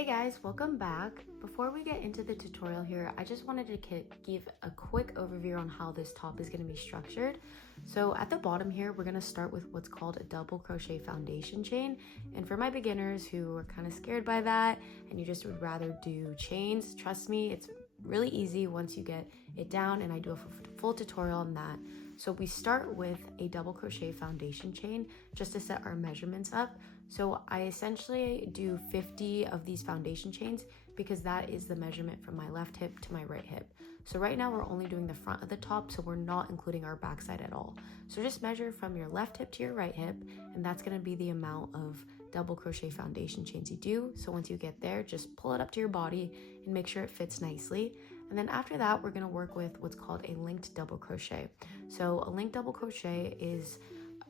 Hey guys, welcome back. Before we get into the tutorial here, I just wanted to give a quick overview on how this top is going to be structured. So at the bottom here, we're going to start with what's called a double crochet foundation chain. And for my beginners who are kind of scared by that and you just would rather do chains, trust me, it's really easy once you get it down, and I do a full tutorial on that. So we start with a double crochet foundation chain just to set our measurements up. So I essentially do 50 of these foundation chains because that is the measurement from my left hip to my right hip. So right now we're only doing the front of the top, so we're not including our backside at all. So just measure from your left hip to your right hip, and that's gonna be the amount of double crochet foundation chains you do. So once you get there, just pull it up to your body and make sure it fits nicely. And then after that, we're gonna work with what's called a linked double crochet. So a linked double crochet is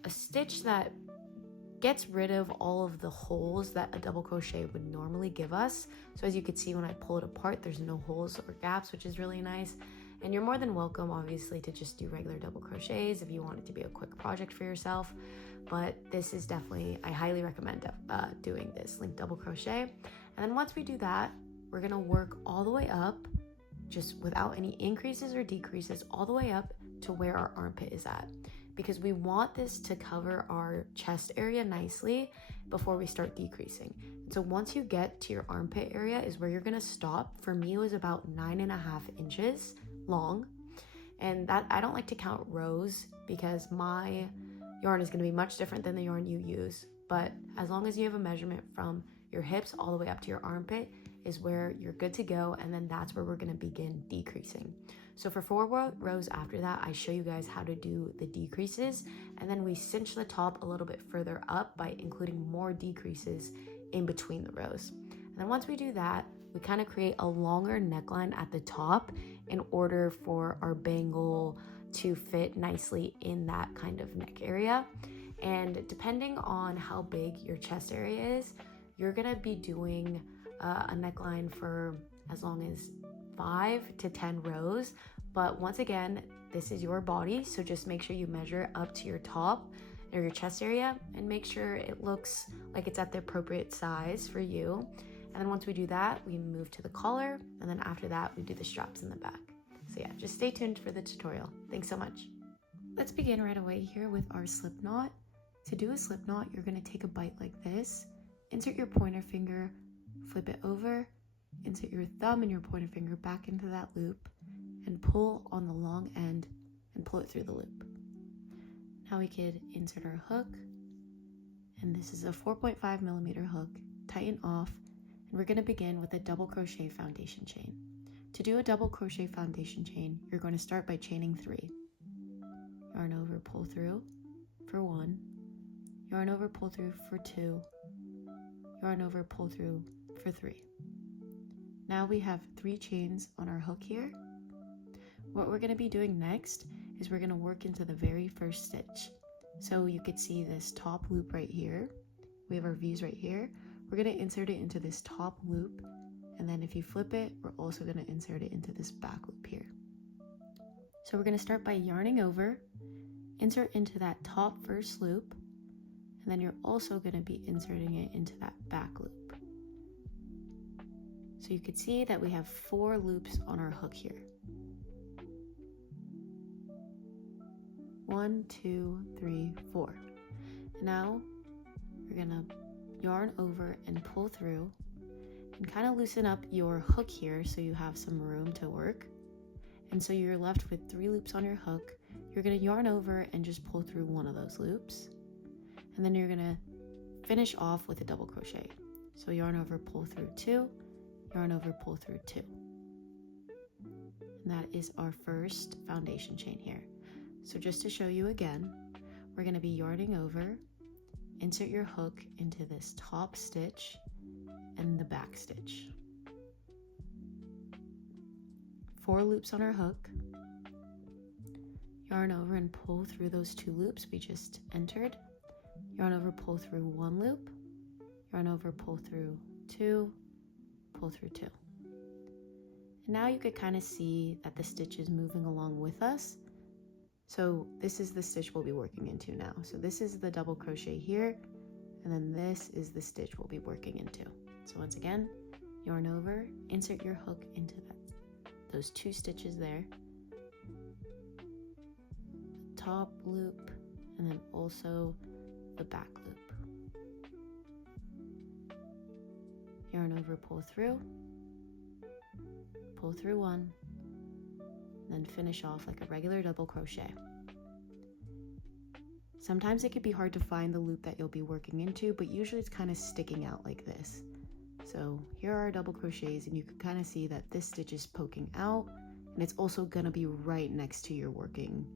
a stitch that gets rid of all of the holes that a double crochet would normally give us. So as you can see, when I pull it apart, there's no holes or gaps, which is really nice. And you're more than welcome, obviously, to just do regular double crochets if you want it to be a quick project for yourself. But this is definitely, I highly recommend doing this linked double crochet. And then once we do that, we're gonna work all the way up, just without any increases or decreases, all the way up to where our armpit is at, because we want this to cover our chest area nicely before we start decreasing. So once you get to your armpit area is where you're gonna stop. For me, it was about 9.5 inches long. And that, I don't like to count rows because my yarn is gonna be much different than the yarn you use. But as long as you have a measurement from your hips all the way up to your armpit is where you're good to go. And then that's where we're gonna begin decreasing. So for 4 rows after that, I show you guys how to do the decreases, and then we cinch the top a little bit further up by including more decreases in between the rows. And then once we do that, we kind of create a longer neckline at the top in order for our bangle to fit nicely in that kind of neck area. And depending on how big your chest area is, you're gonna be doing a neckline for as long as 5 to 10 rows. But once again, this is your body, so just make sure you measure up to your top or your chest area and make sure it looks like it's at the appropriate size for you. And then once we do that, we move to the collar, and then after that we do the straps in the back. So yeah, just stay tuned for the tutorial. Thanks so much. Let's begin right away here with our slip knot. To do a slip knot, you're going to take a bite like this, insert your pointer finger, flip it over, insert your thumb and your pointer finger back into that loop, and pull on the long end and pull it through the loop. Now we could insert our hook, and this is a 4.5 millimeter hook, tighten off, and we're going to begin with a double crochet foundation chain. To do a double crochet foundation chain, you're going to start by chaining 3. Yarn over, pull through for 1, yarn over, pull through for 2, yarn over, pull through for 3. Now we have 3 chains on our hook here. What we're going to be doing next is we're going to work into the very first stitch. So you could see this top loop right here. We have our V's right here. We're going to insert it into this top loop, and then if you flip it, we're also going to insert it into this back loop here. So we're going to start by yarning over, insert into that top first loop, and then you're also going to be inserting it into that back loop. So you could see that we have 4 loops on our hook here. 1, 2, 3, 4. Now we're gonna yarn over and pull through and kind of loosen up your hook here so you have some room to work. And so you're left with 3 loops on your hook. You're gonna yarn over and just pull through one of those loops. And then you're gonna finish off with a double crochet. So yarn over, pull through 2, yarn over, pull through 2. And that is our first foundation chain here. So just to show you again, we're going to be yarning over, insert your hook into this top stitch and the back stitch. 4 loops on our hook, yarn over and pull through those 2 loops we just entered, yarn over, pull through 1 loop, yarn over, pull through 2, pull through 2. And now you could kind of see that the stitch is moving along with us. So this is the stitch we'll be working into now. So this is the double crochet here, and then this is the stitch we'll be working into. So once again, yarn over, insert your hook into those 2 stitches there, the top loop, and then also the back loop. Yarn over, pull through 1, then finish off like a regular double crochet. Sometimes it could be hard to find the loop that you'll be working into, but usually it's kind of sticking out like this. So here are our double crochets, and you can kind of see that this stitch is poking out, and it's also going to be right next to your working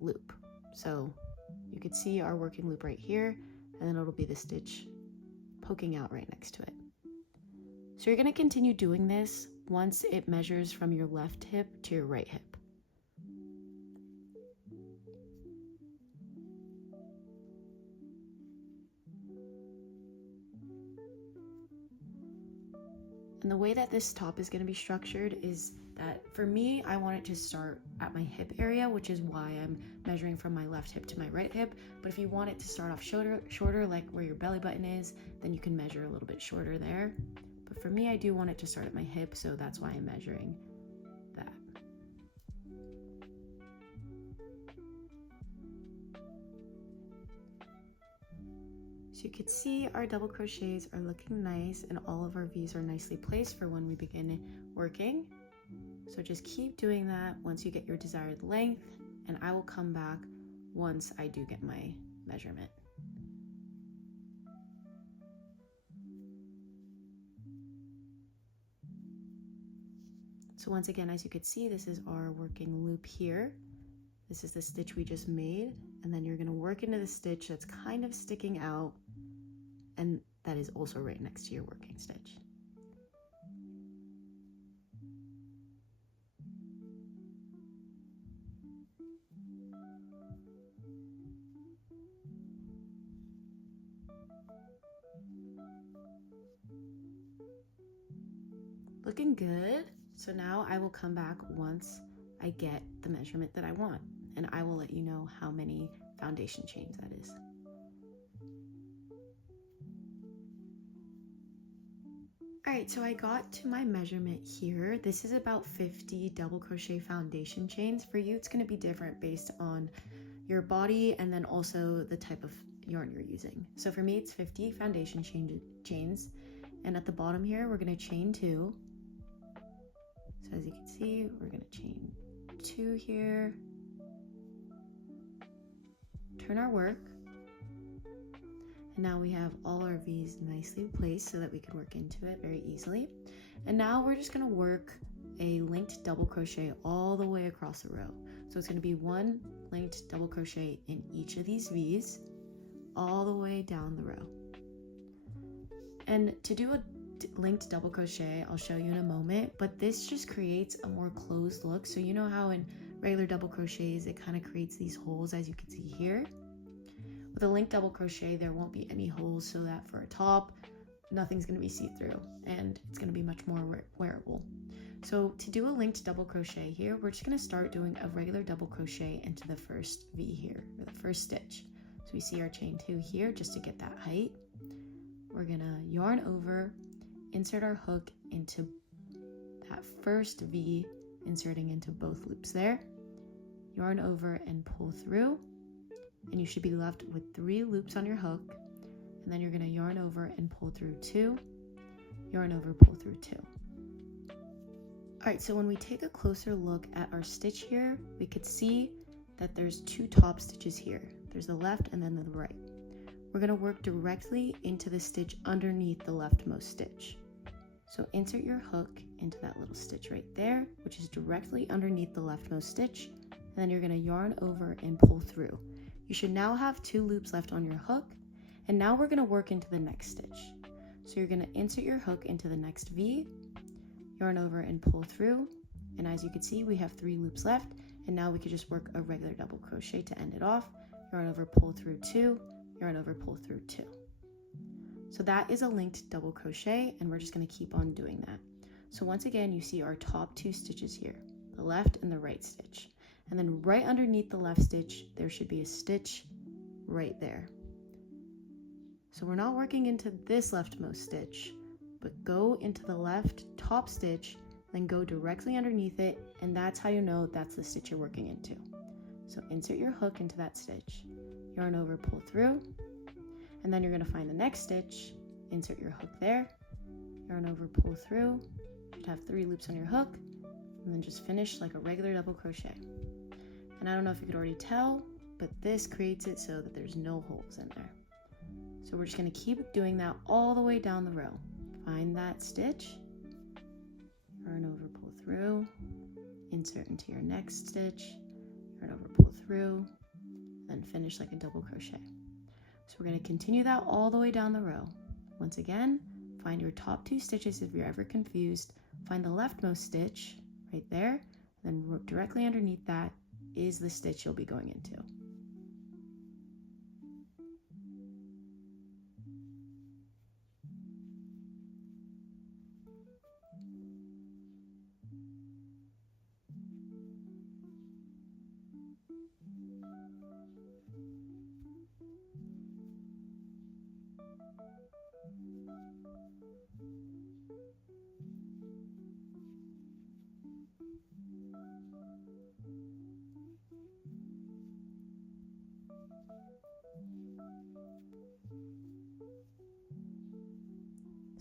loop. So you could see our working loop right here, and then it'll be the stitch poking out right next to it. So you're going to continue doing this once it measures from your left hip to your right hip. And the way that this top is going to be structured is that for me, I want it to start at my hip area, which is why I'm measuring from my left hip to my right hip. But if you want it to start off shorter, like where your belly button is, then you can measure a little bit shorter there. But for me, I do want it to start at my hip, so that's why I'm measuring that. So you can see our double crochets are looking nice, and all of our V's are nicely placed for when we begin working. So just keep doing that once you get your desired length, and I will come back once I do get my measurement. So once again, as you can see, this is our working loop here. This is the stitch we just made, and then you're going to work into the stitch that's kind of sticking out, and that is also right next to your working stitch. Looking good. So now I will come back once I get the measurement that I want, and I will let you know how many foundation chains that is. Alright, so I got to my measurement here. This is about 50 double crochet foundation chains. For you, it's going to be different based on your body and then also the type of yarn you're using. So for me, it's 50 foundation chains, and at the bottom here, we're going to chain 2. So as you can see, we're going to chain 2 here, turn our work, and now we have all our V's nicely placed so that we can work into it very easily. And now we're just going to work a linked double crochet all the way across the row. So it's going to be 1 linked double crochet in each of these V's all the way down the row. And to do a linked double crochet, I'll show you in a moment, but this just creates a more closed look. So you know how in regular double crochets it kind of creates these holes, as you can see here. With a linked double crochet, there won't be any holes, so that for a top, nothing's going to be see-through, and it's going to be much more wearable. So to do a linked double crochet here, we're just going to start doing a regular double crochet into the first V here, or the first stitch. So we see our chain 2 here just to get that height. We're going to yarn over, insert our hook into that first V, inserting into both loops there, yarn over and pull through, and you should be left with 3 loops on your hook, and then you're going to yarn over and pull through 2, yarn over, pull through 2. Alright, so when we take a closer look at our stitch here, we could see that there's 2 top stitches here. There's the left and then the right. We're going to work directly into the stitch underneath the leftmost stitch. So insert your hook into that little stitch right there, which is directly underneath the leftmost stitch, and then you're going to yarn over and pull through. You should now have 2 loops left on your hook, and now we're going to work into the next stitch. So you're going to insert your hook into the next V, yarn over and pull through, and as you can see, we have 3 loops left, and now we could just work a regular double crochet to end it off. Yarn over, pull through 2, yarn over, pull through 2. So that is a linked double crochet, and we're just going to keep on doing that. So once again, you see our top 2 stitches here, the left and the right stitch. And then right underneath the left stitch, there should be a stitch right there. So we're not working into this leftmost stitch. but go into the left top stitch, then go directly underneath it, and that's how you know that's the stitch you're working into. So insert your hook into that stitch, yarn over, pull through, and then you're going to find the next stitch, insert your hook there, yarn over, pull through. You should have 3 loops on your hook, and then just finish like a regular double crochet. And I don't know if you could already tell, but this creates it so that there's no holes in there. So we're just going to keep doing that all the way down the row. Find that stitch, yarn over, pull through, insert into your next stitch, yarn over, pull through, then finish like a double crochet. So we're going to continue that all the way down the row. Once again, find your top 2 stitches if you're ever confused. Find the leftmost stitch right there, then directly underneath that is the stitch you'll be going into.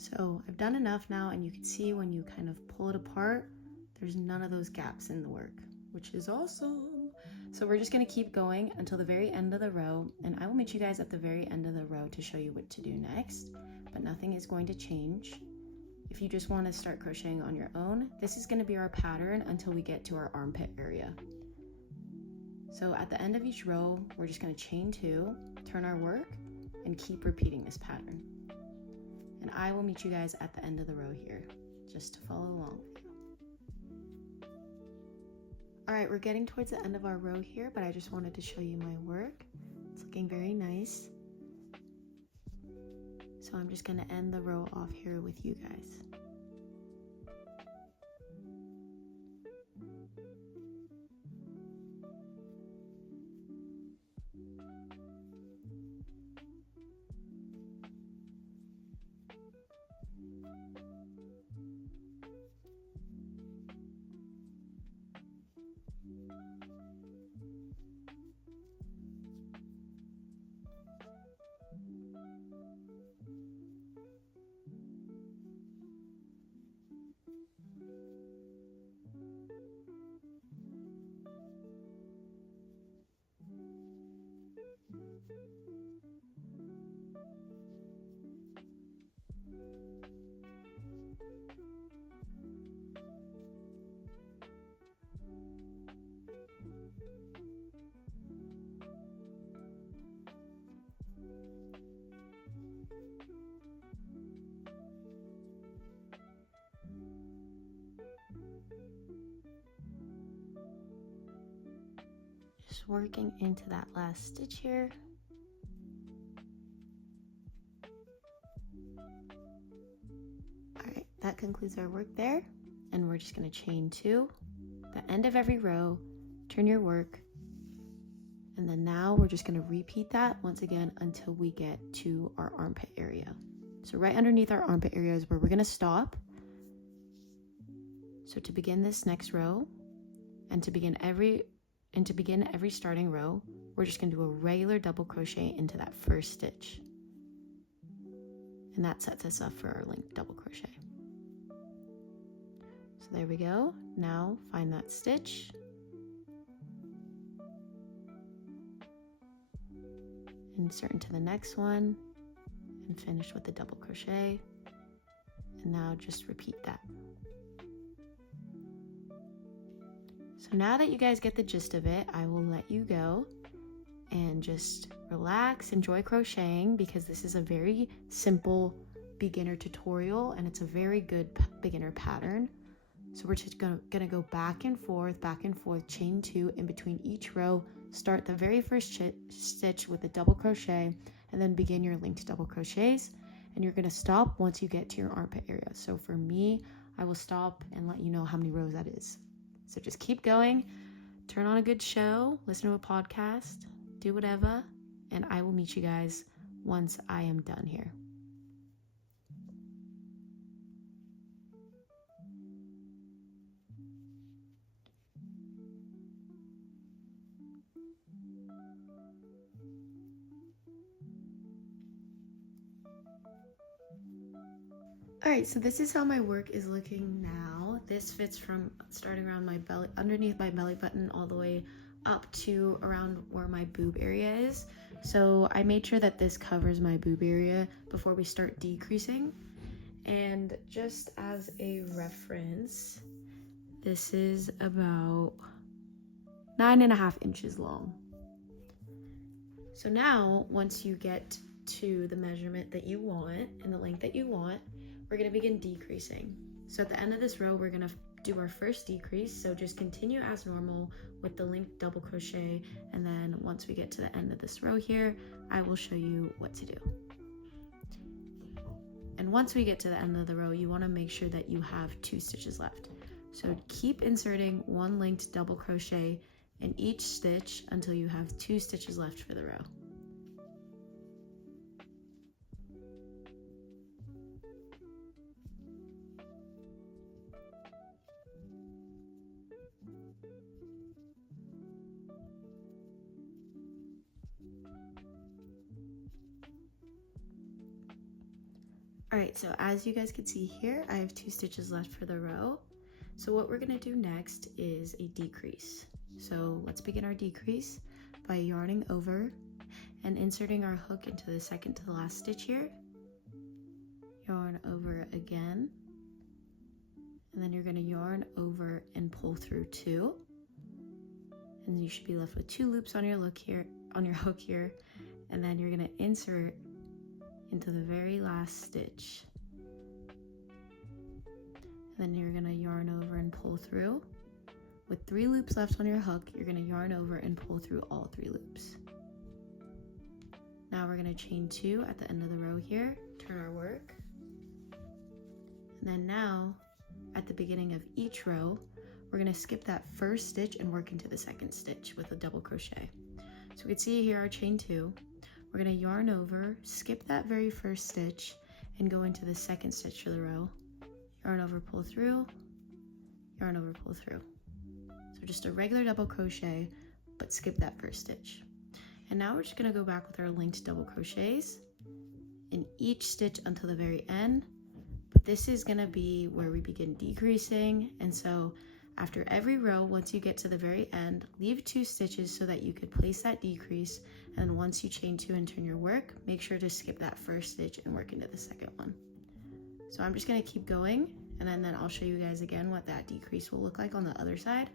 So I've done enough now, and you can see when you kind of pull it apart, there's none of those gaps in the work, which is awesome. So we're just going to keep going until the very end of the row, and I will meet you guys at the very end of the row to show you what to do next, but nothing is going to change. If you just want to start crocheting on your own, this is going to be our pattern until we get to our armpit area. So at the end of each row, we're just going to chain 2, turn our work, and keep repeating this pattern. And I will meet you guys at the end of the row here, just to follow along. All right, we're getting towards the end of our row here, but I just wanted to show you my work. It's looking very nice. So I'm just gonna end the row off here with you guys. Just working into that last stitch here. Alright, that concludes our work there, and we're just going to chain 2, the end of every row, turn your work, and then now we're just going to repeat that once again until we get to our armpit area. So right underneath our armpit area is where we're going to stop. So to begin this next row, and to begin every starting row, we're just going to do a regular double crochet into that first stitch. And that sets us up for our linked double crochet. So there we go. Now find that stitch. Insert into the next one and finish with the double crochet. And now just repeat that. So now that you guys get the gist of it, I will let you go and just relax, enjoy crocheting, because this is a very simple beginner tutorial and it's a very good beginner pattern. So we're just gonna go back and forth, chain 2 in between each row, start the very first stitch with a double crochet, and then begin your linked double crochets. And you're gonna stop once you get to your armpit area. So for me, I will stop and let you know how many rows that is. So just keep going, turn on a good show, listen to a podcast, do whatever, and I will meet you guys once I am done here. Alright, so this is how my work is looking now. This fits from starting around my belly, underneath my belly button, all the way up to around where my boob area is. So I made sure that this covers my boob area before we start decreasing. And just as a reference, this is about 9.5 inches long. So now, once you get to the measurement that you want and the length that you want, we're going to begin decreasing. So at the end of this row, we're going to do our first decrease. So just continue as normal with the linked double crochet. And then once we get to the end of this row here, I will show you what to do. And once we get to the end of the row, you want to make sure that you have 2 stitches left. So keep inserting 1 linked double crochet in each stitch until you have 2 stitches left for the row. Alright, so as you guys can see here, I have 2 stitches left for the row. So what we're going to do next is a decrease. So let's begin our decrease by yarning over and inserting our hook into the second to the last stitch here. Yarn over again, and then you're going to yarn over and pull through 2. And you should be left with 2 loops on your hook here, and then you're going to insert into the very last stitch. And then you're going to yarn over and pull through. With 3 loops left on your hook, you're going to yarn over and pull through all 3 loops. Now we're going to chain 2 at the end of the row here, turn our work. And then now, at the beginning of each row, we're going to skip that first stitch and work into the second stitch with a double crochet. So we can see here our chain 2. We're going to yarn over, skip that very first stitch, and go into the second stitch for the row. Yarn over, pull through, yarn over, pull through. So just a regular double crochet, but skip that first stitch. And now we're just going to go back with our linked double crochets in each stitch until the very end. But this is going to be where we begin decreasing. And so after every row, once you get to the very end, leave 2 stitches so that you could place that decrease. And once you chain 2 and turn your work, make sure to skip that first stitch and work into the second one. So I'm just going to keep going, and then I'll show you guys again what that decrease will look like on the other side.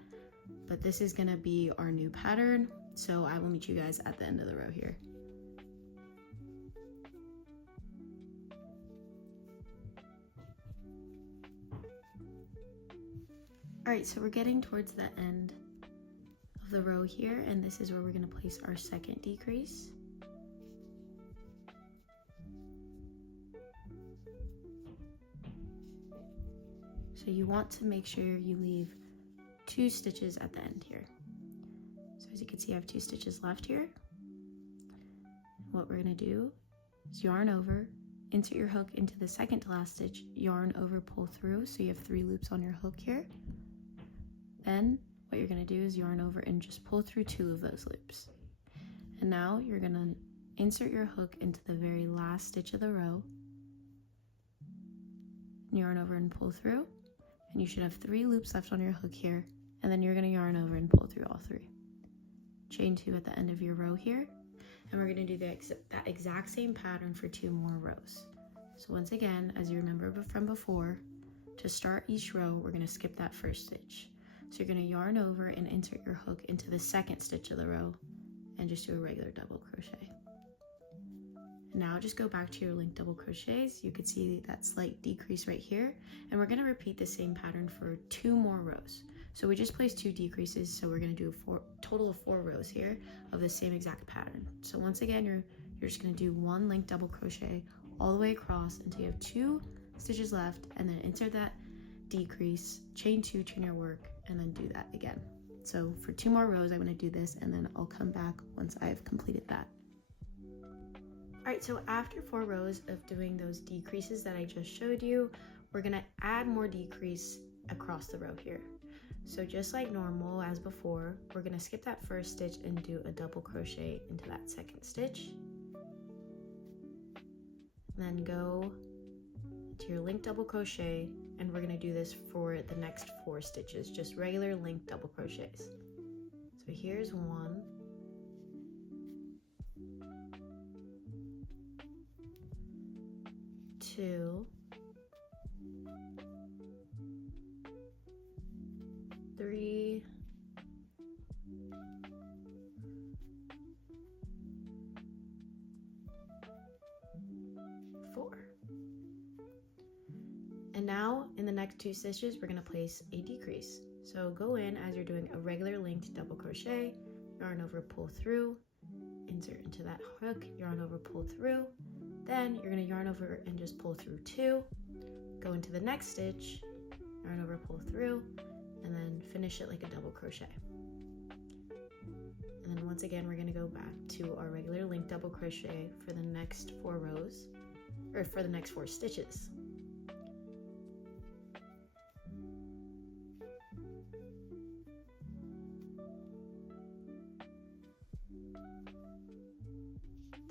But this is going to be our new pattern, so I will meet you guys at the end of the row here. Alright, so we're getting towards the end of the row here, and this is where we're going to place our second decrease. So you want to make sure you leave 2 stitches at the end here. So as you can see, I have 2 stitches left here. What we're going to do is yarn over, insert your hook into the second to last stitch, yarn over, pull through, so you have 3 loops on your hook here. Then what you're going to do is yarn over and just pull through 2 of those loops. And now you're going to insert your hook into the very last stitch of the row, yarn over and pull through, and you should have 3 loops left on your hook here, and then you're going to yarn over and pull through all 3. Chain 2 at the end of your row here, and we're going to do that exact same pattern for 2 more rows. So once again, as you remember from before, to start each row, we're going to skip that first stitch. So you're going to yarn over and insert your hook into the second stitch of the row and just do a regular double crochet. Now just go back to your linked double crochets. You can see that slight decrease right here, and we're going to repeat the same pattern for 2 more rows. So we just placed 2 decreases, so we're going to do a total of 4 rows here of the same exact pattern. So once again, you're just going to do 1 linked double crochet all the way across until you have 2 stitches left, and then insert that decrease, chain 2, turn your work, and then do that again. So for 2 more rows, I'm going to do this, and then I'll come back once I've completed that. Alright, so after 4 rows of doing those decreases that I just showed you, we're going to add more decrease across the row here. So just like normal as before, we're going to skip that first stitch and do a double crochet into that second stitch. Then go to your linked double crochet, and we're going to do this for the next 4 stitches, just regular linked double crochets. So here's 1, 2, 3, 4. And now in the next 2 stitches, we're going to place a decrease. So go in as you're doing a regular linked double crochet, yarn over, pull through, insert into that hook, yarn over, pull through. Then you're going to yarn over and just pull through 2, go into the next stitch, yarn over, pull through, and then finish it like a double crochet. And then once again, we're going to go back to our regular linked double crochet for the next 4 rows, or for the next 4 stitches.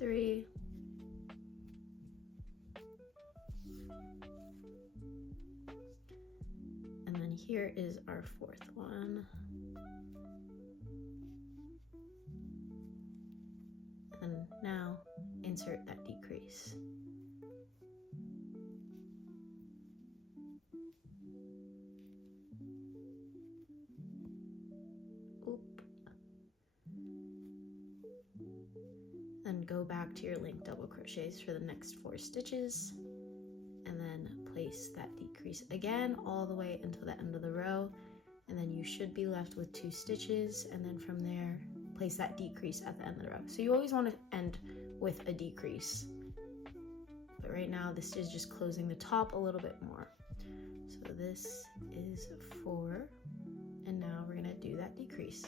Three, and then here is our 4th one, and now insert that decrease. Then go back to your linked double crochets for the next 4 stitches, and then place that decrease again all the way until the end of the row, and then you should be left with 2 stitches, and then from there place that decrease at the end of the row. So you always want to end with a decrease, but right now this is just closing the top a little bit more. So this is 4, and now we're going to do that decrease.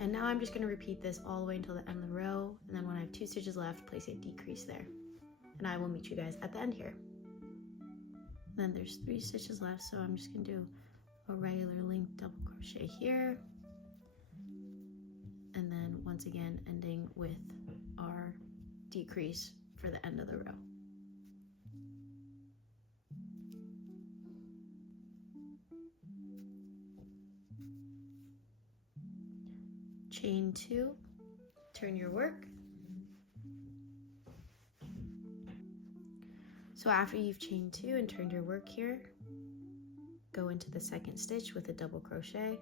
And now I'm just going to repeat this all the way until the end of the row, and then when I have 2 stitches left, place a decrease there. And I will meet you guys at the end here. Then there's 3 stitches left, so I'm just going to do a regular linked double crochet here. And then once again, ending with our decrease for the end of the row. Chain 2, turn your work. So after you've chained 2 and turned your work here, go into the second stitch with a double crochet,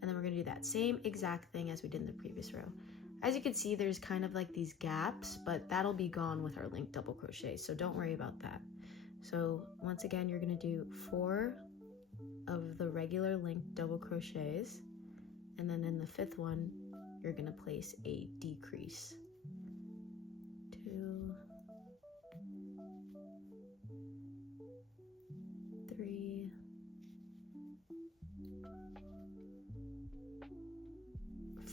and then we're going to do that same exact thing as we did in the previous row. As you can see, there's kind of like these gaps, but that'll be gone with our linked double crochet, so don't worry about that. So once again, you're going to do 4 of the regular linked double crochets, and then in the 5th one, you're going to place a decrease. 2, 3,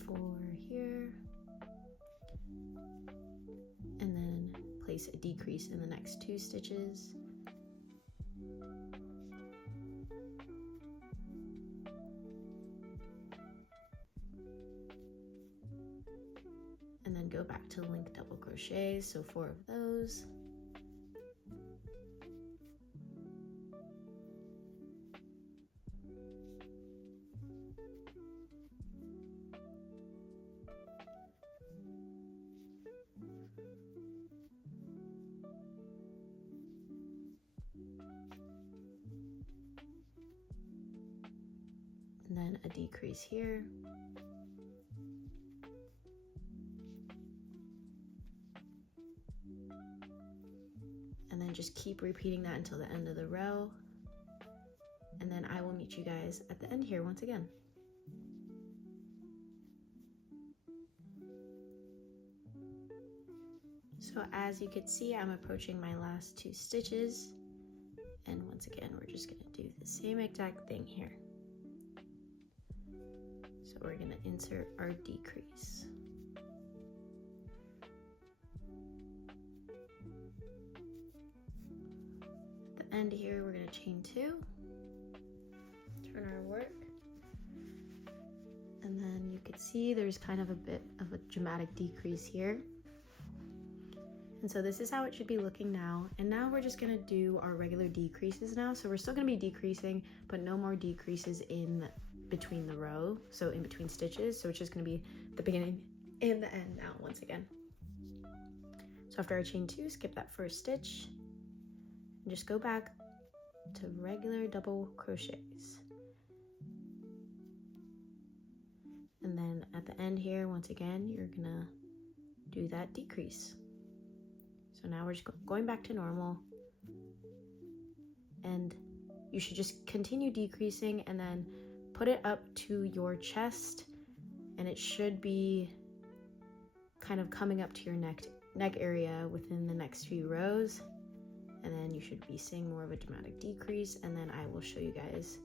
4 here, and then place a decrease in the next 2 stitches. And then go back to linked double crochets, so 4 of those. And then a decrease here. And then just keep repeating that until the end of the row. And then I will meet you guys at the end here once again. So as you can see, I'm approaching my last 2 stitches. And once again, we're just going to do the same exact thing here. So we're going to insert our decrease. chain 2, turn our work, and then you can see there's kind of a bit of a dramatic decrease here. And so this is how it should be looking now. And now we're just gonna do our regular decreases now. So we're still gonna be decreasing, but no more decreases in between the row, so in between stitches. So it's just gonna be the beginning and the end now once again. So after our chain 2, skip that first stitch and just go back to regular double crochets. And then at the end here, once again, you're gonna do that decrease. So now we're just going back to normal, and you should just continue decreasing and then put it up to your chest, and it should be kind of coming up to your neck area within the next few rows, and then you should be seeing more of a dramatic decrease, and then I will show you guys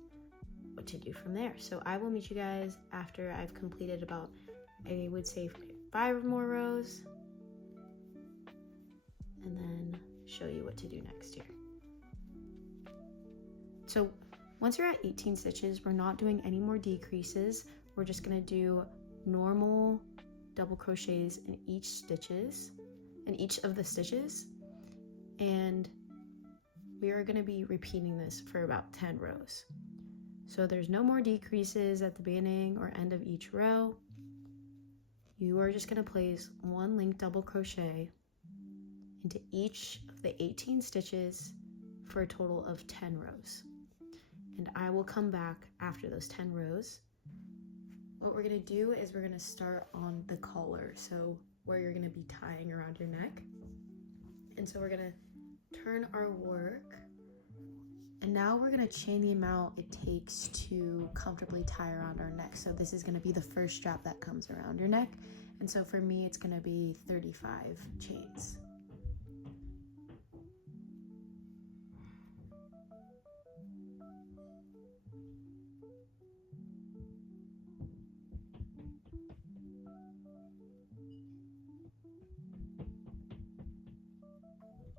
what to do from there. So I will meet you guys after I've completed about, I would say, 5 more rows, and then show you what to do next here. So once you're at 18 stitches, we're not doing any more decreases. We're just gonna do normal double crochets in each of the stitches, and we are gonna be repeating this for about 10 rows. So there's no more decreases at the beginning or end of each row. You are just gonna place 1 linked double crochet into each of the 18 stitches for a total of 10 rows. And I will come back after those 10 rows. What we're gonna do is we're gonna start on the collar, so where you're gonna be tying around your neck. And so we're gonna turn our work, and now we're gonna chain the amount it takes to comfortably tie around our neck. So this is gonna be the first strap that comes around your neck. And so for me, it's gonna be 35 chains.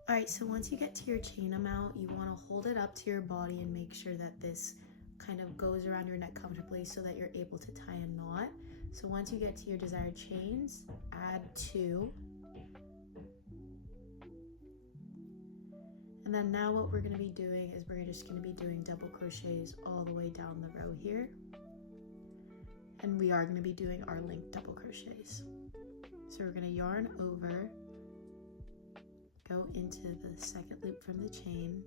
All right, so once you get to your chain amount, you want to hold it up to your body and make sure that this kind of goes around your neck comfortably so that you're able to tie a knot. So once you get to your desired chains, add 2. And then now what we're going to be doing is we're just going to be doing double crochets all the way down the row here. And we are going to be doing our linked double crochets. So we're going to yarn over, go into the second loop from the chain,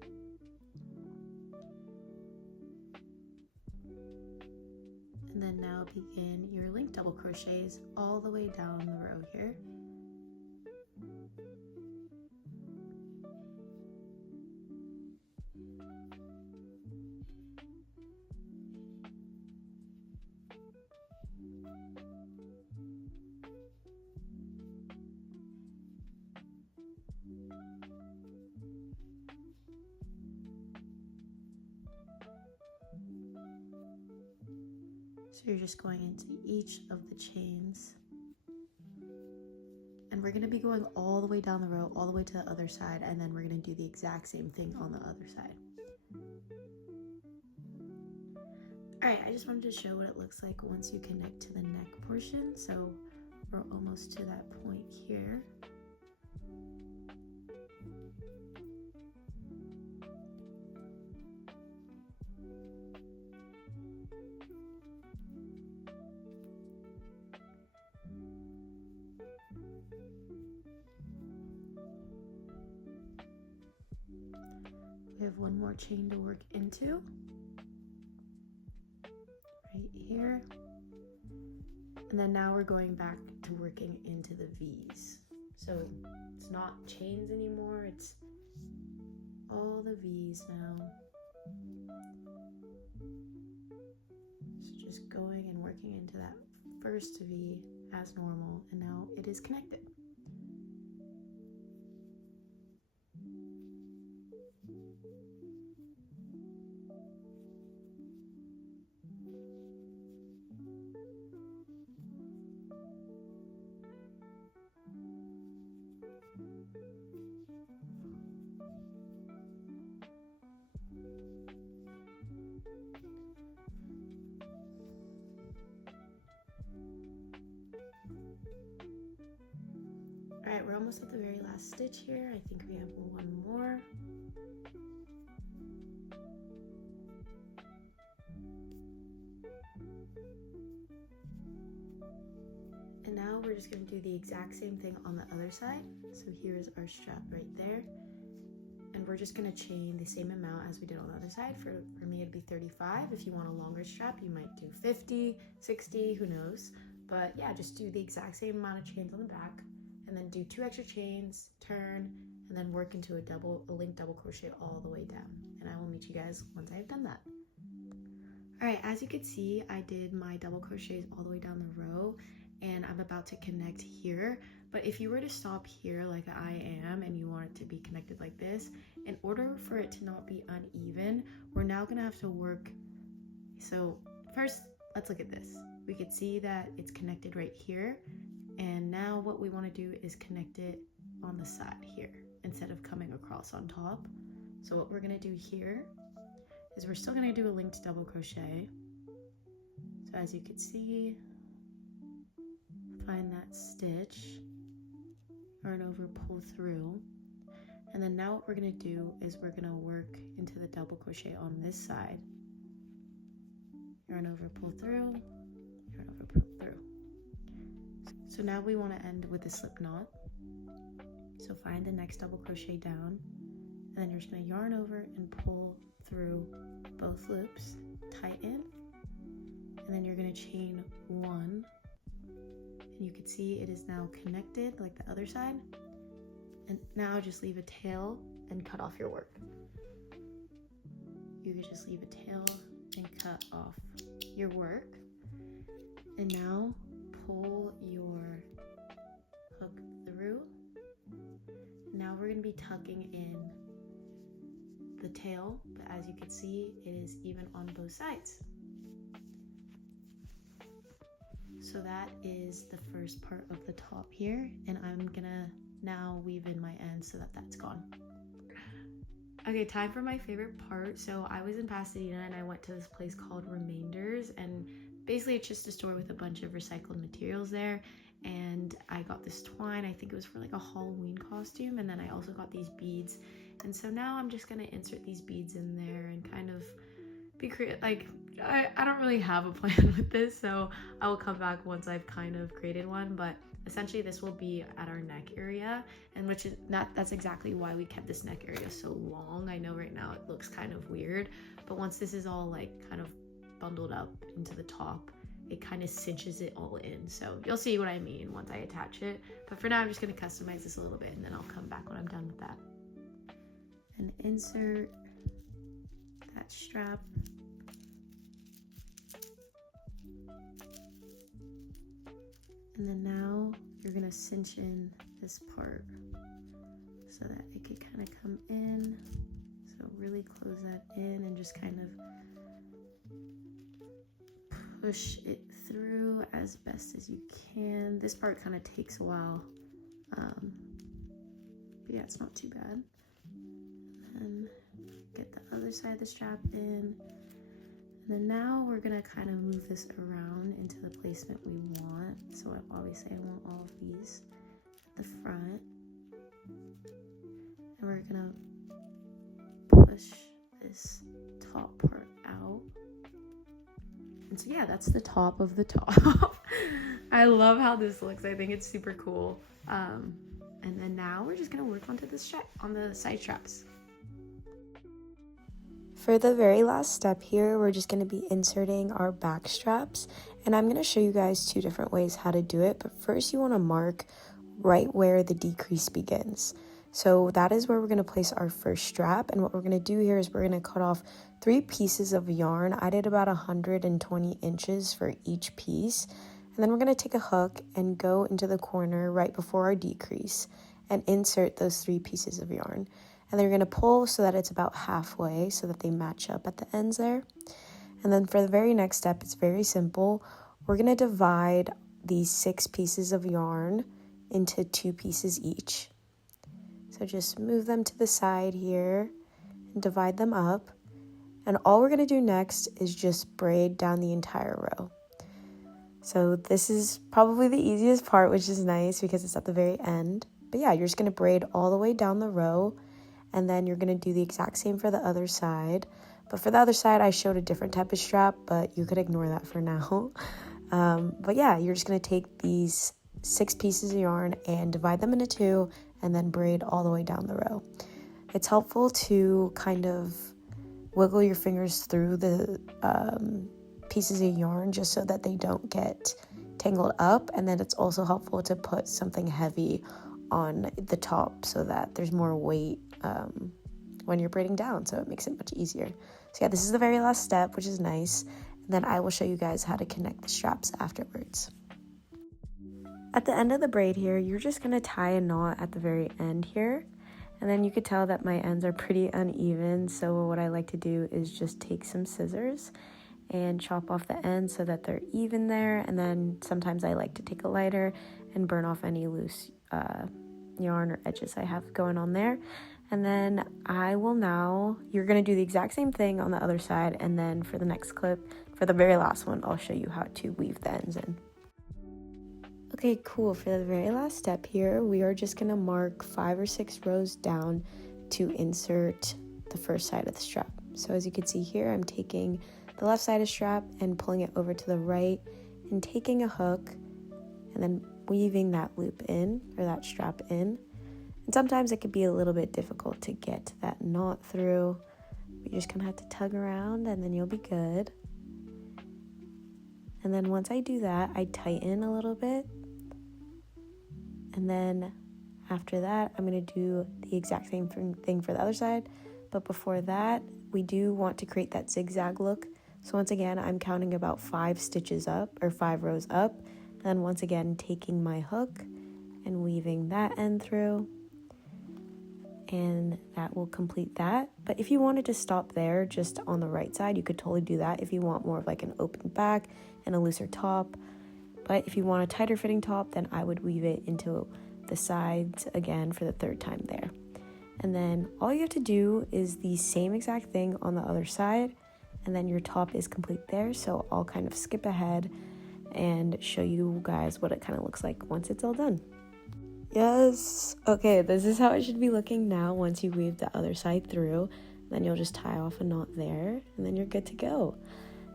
and then now begin your linked double crochets all the way down the row here. So you're just going into each of the chains, and we're going to be going all the way down the row, all the way to the other side, and then we're going to do the exact same thing on the other side. All right, I just wanted to show what it looks like once you connect to the neck portion. So we're almost to that point here. We have 1 more chain to work into, right here. And then now we're going back to working into the V's. So it's not chains anymore, it's all the V's now. So just going and working into that first V as normal, and now it is connected. almost at the very last stitch here. I think we have one more. And now we're just going to do the exact same thing on the other side. So here's our strap right there. And we're just going to chain the same amount as we did on the other side. For me, it'd be 35. If you want a longer strap, you might do 50, 60, who knows. But yeah, just do the exact same amount of chains on the back, and then do 2 extra chains, turn, and then work into a linked double crochet all the way down. And I will meet you guys once I've done that. All right, as you can see, I did my double crochets all the way down the row, and I'm about to connect here. But if you were to stop here like I am and you want it to be connected like this, in order for it to not be uneven, we're now gonna have to work. So first, let's look at this. We could see that it's connected right here. And now what we wanna do is connect it on the side here instead of coming across on top. So what we're gonna do here is we're still gonna do a linked double crochet. So as you can see, find that stitch, yarn over, pull through, and then now what we're going to do is we're going to work into the double crochet on this side. Yarn over, pull through, yarn over, pull through. So now we want to end with a slip knot. So find the next double crochet down, and then you're just going to yarn over and pull through both loops, tighten, and then you're going to chain 1. And you can see it is now connected like the other side. And now just leave a tail and cut off your work. You could just leave a tail and cut off your work. And now pull your hook through. Now we're going to be tucking in the tail, but as you can see, it is even on both sides. So that is the first part of the top here, and I'm gonna now weave in my ends so that that's gone. Okay, time for my favorite part. So I was in Pasadena and I went to this place called Remainders, and basically it's just a store with a bunch of recycled materials there. And I got this twine, I think it was for like a Halloween costume, and then I also got these beads. And so now I'm just gonna insert these beads in there and kind of be creative. Like, I don't really have a plan with this, so I will come back once I've kind of created one, but essentially this will be at our neck area, and which is that's exactly why we kept this neck area so long. I know right now it looks kind of weird, but once this is all like kind of bundled up into the top, it kind of cinches it all in. So you'll see what I mean once I attach it, but for now I'm just going to customize this a little bit, and then I'll come back when I'm done with that. And insert that strap. And then now you're gonna cinch in this part so that it could kind of come in. So really close that in and just kind of push it through as best as you can. This part kind of takes a while, but yeah, it's not too bad. And get the other side of the strap in. And then now we're gonna kind of move this around into the placement we want. So obviously I want all of these at the front. And we're gonna push this top part out. And so yeah, that's the top of the top. I love how this looks. I think it's super cool. And then now we're just gonna work onto this strap, on the side straps. For the very last step here, we're just going to be inserting our back straps, and I'm going to show you guys 2 different ways how to do it. But first you want to mark right where the decrease begins. So that is where we're going to place our first strap, and what we're going to do here is we're going to cut off 3 pieces of yarn. I did about 120 inches for each piece, and then we're going to take a hook and go into the corner right before our decrease and insert those 3 pieces of yarn. And then you're going to pull so that it's about halfway so that they match up at the ends there. And then for the very next step, it's very simple. We're going to divide these 6 pieces of yarn into 2 pieces each. So just move them to the side here and divide them up. And all we're going to do next is just braid down the entire row. So this is probably the easiest part, which is nice because it's at the very end. But yeah, you're just gonna braid all the way down the row, and then you're gonna do the exact same for the other side. But for the other side, I showed a different type of strap, but you could ignore that for now. But yeah, you're just gonna take these 6 pieces of yarn and divide them into 2, and then braid all the way down the row. It's helpful to kind of wiggle your fingers through the pieces of yarn just so that they don't get tangled up, and then it's also helpful to put something heavy on the top so that there's more weight when you're braiding down, so it makes it much easier. So yeah, this is the very last step, which is nice, and then I will show you guys how to connect the straps afterwards. At the end of the braid here, you're just going to tie a knot at the very end here, and then you could tell that my ends are pretty uneven, so what I like to do is just take some scissors and chop off the ends so that they're even there, and then sometimes I like to take a lighter and burn off any loose yarn or edges I have going on there. And then you're going to do the exact same thing on the other side, and then for the next clip, for the very last one, I'll show you how to weave the ends in. Okay, cool. For the very last step here, we are just going to mark 5 or 6 rows down to insert the first side of the strap. So as you can see here, I'm taking the left side of strap and pulling it over to the right and taking a hook and then weaving that loop in, or that strap in. And sometimes it could be a little bit difficult to get that knot through. You're just gonna have to tug around and then you'll be good. And then once I do that, I tighten a little bit. And then after that, I'm gonna do the exact same thing for the other side. But before that, we do want to create that zigzag look. So once again, I'm counting about 5 stitches up, or 5 rows up. Then once again, taking my hook and weaving that end through. And that will complete that. But if you wanted to stop there, just on the right side, you could totally do that if you want more of like an open back and a looser top. But if you want a tighter fitting top, then I would weave it into the sides again for the 3rd time there. And then all you have to do is the same exact thing on the other side, and then your top is complete there. So I'll kind of skip ahead and show you guys what it kind of looks like once it's all done. Yes, okay, this is how it should be looking now once you weave the other side through. Then you'll just tie off a knot there, and then you're good to go.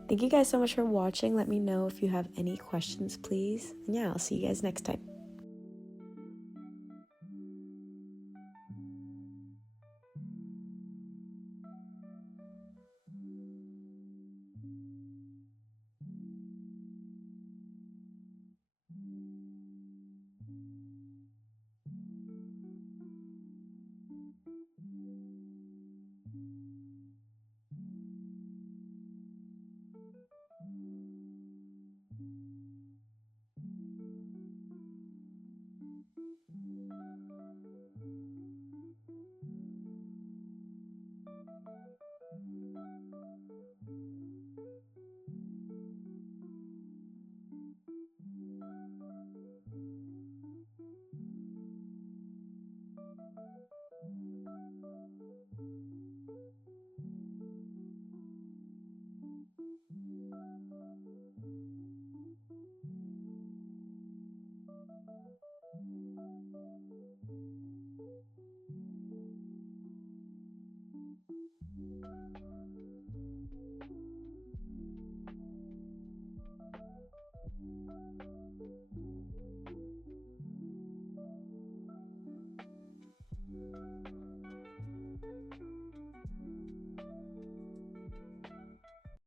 Thank you guys so much for watching. Let me know if you have any questions, please. And yeah, I'll see you guys next time.